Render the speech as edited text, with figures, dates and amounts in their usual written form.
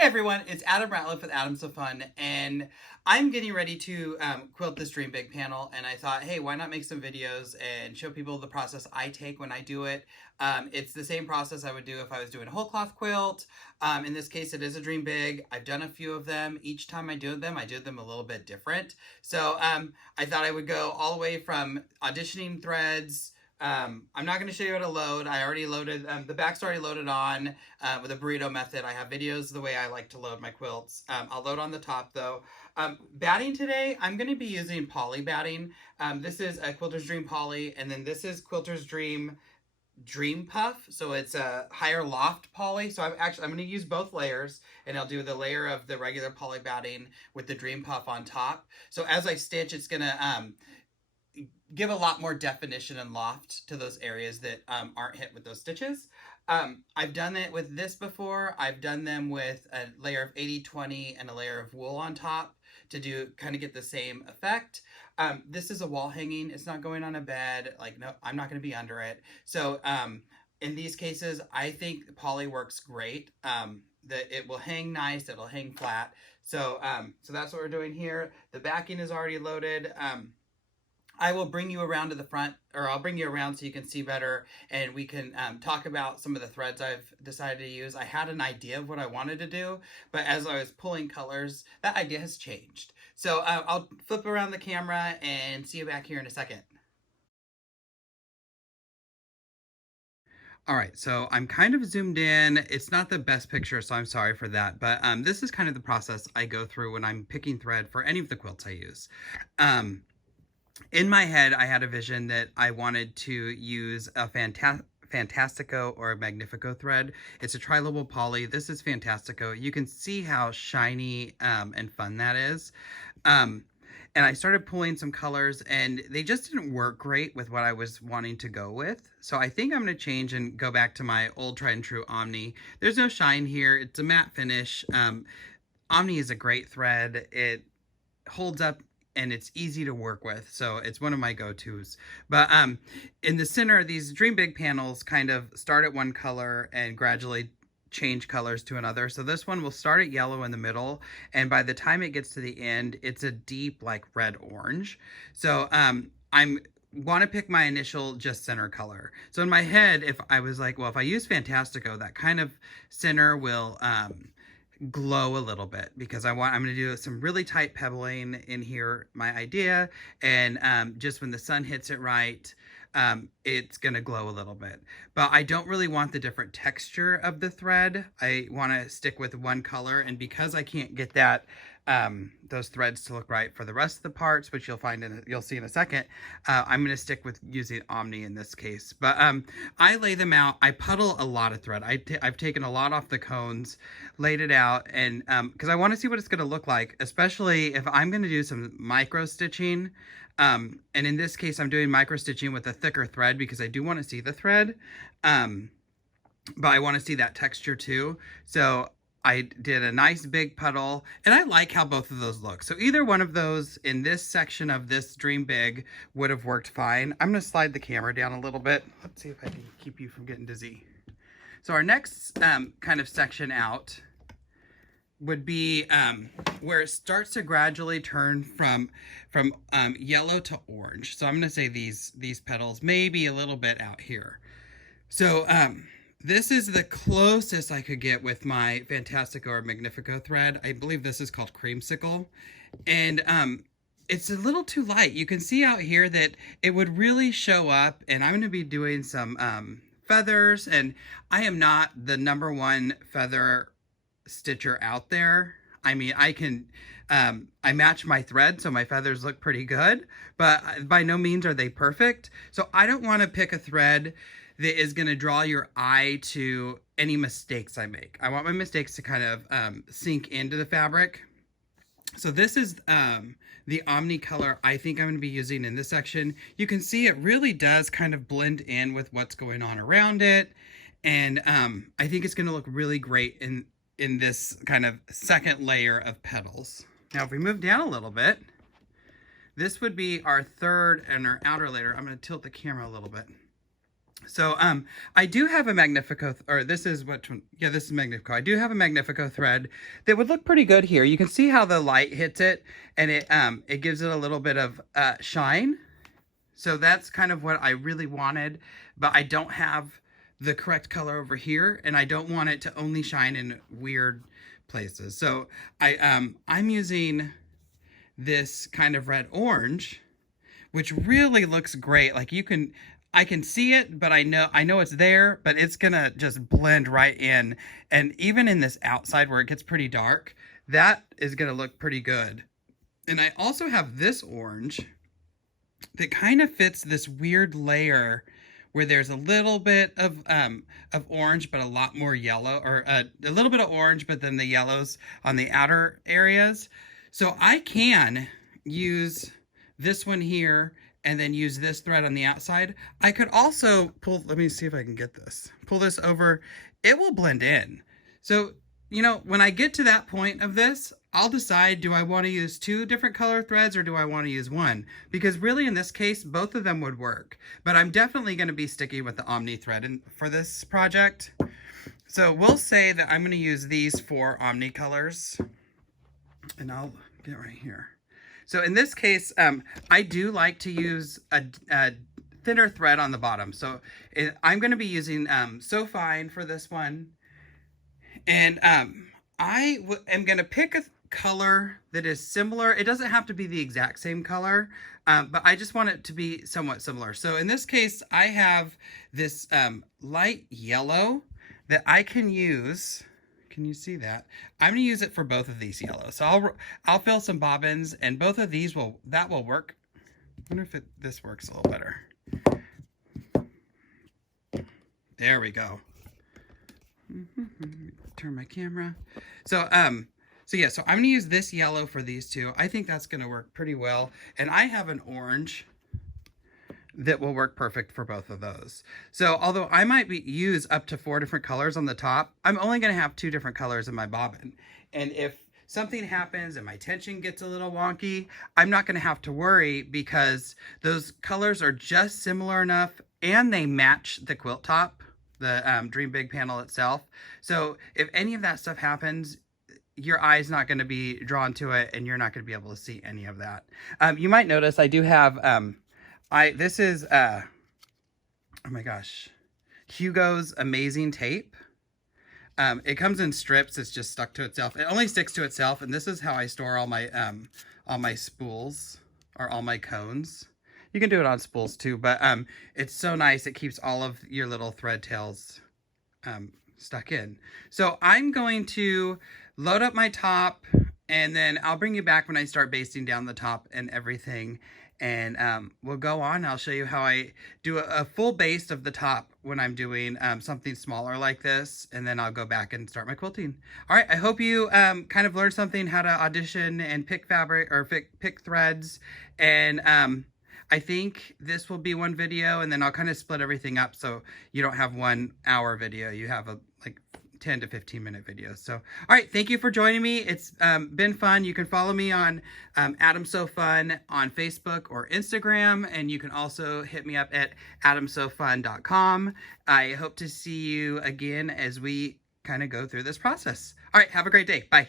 Hey everyone, it's Adam Ratliff with Adam So Fun, and I'm getting ready to quilt this Dream Big panel, and I thought, hey, why not make some videos and show people the process I take when I do it. It's the same process I would do if I was doing a whole cloth quilt. In this case, it is a Dream Big. I've done a few of them. Each time I do them a little bit different. So I thought I would go all the way from auditioning threads. I'm not going to show you how to load. I already loaded, the back's already loaded on with a burrito method. I have videos the way I like to load my quilts. I'll load on the top though. Batting today, I'm going to be using poly batting. This is a Quilter's Dream Poly, and then this is Quilter's Dream Puff. So it's a higher loft poly. So I'm going to use both layers, and I'll do the layer of the regular poly batting with the Dream Puff on top. So as I stitch, it's going to give a lot more definition and loft to those areas that aren't hit with those stitches. I've done it with this before. I've done them with a layer of 80/20 and a layer of wool on top to do kind of get the same effect. This is a wall hanging. It's not going on a bed. Like, no, I'm not going to be under it. So in these cases, I think poly works great. That it will hang nice. It'll hang flat. So so that's what we're doing here. The backing is already loaded. I will bring you around to the front, or I'll bring you around so you can see better, and we can talk about some of the threads I've decided to use. I had an idea of what I wanted to do, but as I was pulling colors, that idea has changed. So I'll flip around the camera and see you back here in a second. All right, so I'm kind of zoomed in. It's not the best picture, so I'm sorry for that. But this is kind of the process I go through when I'm picking thread for any of the quilts I use. In my head, I had a vision that I wanted to use a Fantastico or a Magnifico thread. It's a tri-level poly. This is Fantastico. You can see how shiny and fun that is. And I started pulling some colors, and they just didn't work great with what I was wanting to go with. So I think I'm going to change and go back to my old tried and true Omni. There's no shine here. It's a matte finish. Omni is a great thread. It holds up and it's easy to work with, so it's one of my go-tos. But in the center, these Dream Big panels kind of start at one color and gradually change colors to another. So this one will start at yellow in the middle, and by the time it gets to the end, it's a deep like red-orange. So I'm want to pick my initial just center color. So in my head, if I was like, well, if I use Fantastico, that kind of center will glow a little bit, because I'm going to do some really tight pebbling in here, my idea, and just when the sun hits it right, it's going to glow a little bit. But I don't really want the different texture of the thread. I want to stick with one color, and because I can't get that those threads to look right for the rest of the parts, which you'll see in a second, I'm going to stick with using Omni in this case. But I lay them out. I puddle a lot of thread. I've taken a lot off the cones, laid it out, and because I want to see what it's going to look like, especially if I'm going to do some micro stitching. And in this case, I'm doing micro stitching with a thicker thread because I do want to see the thread, but I want to see that texture too. So I did a nice big puddle, and I like how both of those look. So either one of those in this section of this Dream Big would have worked fine. I'm going to slide the camera down a little bit. Let's see if I can keep you from getting dizzy. So our next kind of section out would be where it starts to gradually turn from yellow to orange. So I'm going to say these petals maybe a little bit out here. So this is the closest I could get with my Fantastico or Magnifico thread. I believe this is called Creamsicle. And it's a little too light. You can see out here that it would really show up, and I'm going to be doing some feathers, and I am not the #1 feather stitcher out there. I mean, I match my thread, so my feathers look pretty good, but by no means are they perfect. So I don't want to pick a thread that is going to draw your eye to any mistakes I make. I want my mistakes to kind of sink into the fabric. So this is the Omni color I think I'm going to be using in this section. You can see it really does kind of blend in with what's going on around it. And I think it's going to look really great in this kind of second layer of petals. Now, if we move down a little bit, this would be our third and our outer layer. I'm going to tilt the camera a little bit. So I do have a Magnifico, or this is what, yeah, this is Magnifico. I do have a Magnifico thread that would look pretty good here. You can see how the light hits it, and it gives it a little bit of shine. So that's kind of what I really wanted, but I don't have the correct color over here, and I don't want it to only shine in weird places. So I'm using this kind of red orange, which really looks great. Like I can see it, but I know it's there, but it's gonna just blend right in. And even in this outside where it gets pretty dark, that is gonna look pretty good. And I also have this orange that kind of fits this weird layer where there's a little bit of orange, but a lot more yellow, or a little bit of orange, but then the yellows on the outer areas. So I can use this one here and then use this thread on the outside. I could also pull, let me see if I can get this, pull this over. It will blend in. So, you know, when I get to that point of this, I'll decide, do I want to use 2 different color threads or do I want to use 1? Because really in this case, both of them would work. But I'm definitely going to be sticking with the Omni thread for this project. So we'll say that I'm going to use these 4 Omni colors. And I'll get right here. So in this case, I do like to use a thinner thread on the bottom. So I'm going to be using So Fine for this one. And I am going to pick a color that is similar. It doesn't have to be the exact same color, but I just want it to be somewhat similar. So in this case, I have this light yellow that I can use. Can you see that? I'm going to use it for both of these yellows. So I'll fill some bobbins, and both of these will work. I wonder if this works a little better. There we go. Turn my camera. So yeah, so I'm going to use this yellow for these 2. I think that's going to work pretty well. And I have an orange that will work perfect for both of those. So although I might use up to 4 different colors on the top, I'm only going to have 2 different colors in my bobbin. And if something happens and my tension gets a little wonky, I'm not going to have to worry because those colors are just similar enough and they match the quilt top, the Dream Big panel itself. So if any of that stuff happens, your eye's not going to be drawn to it and you're not going to be able to see any of that. You might notice I do have this is, oh my gosh, Hugo's Amazing Tape. It comes in strips. It's just stuck to itself. It only sticks to itself. And this is how I store all my spools or all my cones. You can do it on spools too, but it's so nice. It keeps all of your little thread tails stuck in. So I'm going to load up my top and then I'll bring you back when I start basting down the top and everything. And we'll go on. I'll show you how I do a full baste of the top when I'm doing something smaller like this. And then I'll go back and start my quilting. All right, I hope you kind of learned something, how to audition and pick fabric or pick threads. And I think this will be one video, and then I'll kind of split everything up so you don't have 1 hour video. You have like 10 to 15 minute videos. So, all right, thank you for joining me. It's been fun. You can follow me on AdamSoFun on Facebook or Instagram, and you can also hit me up at adamsofun.com. I hope to see you again as we kind of go through this process. All right, have a great day. Bye.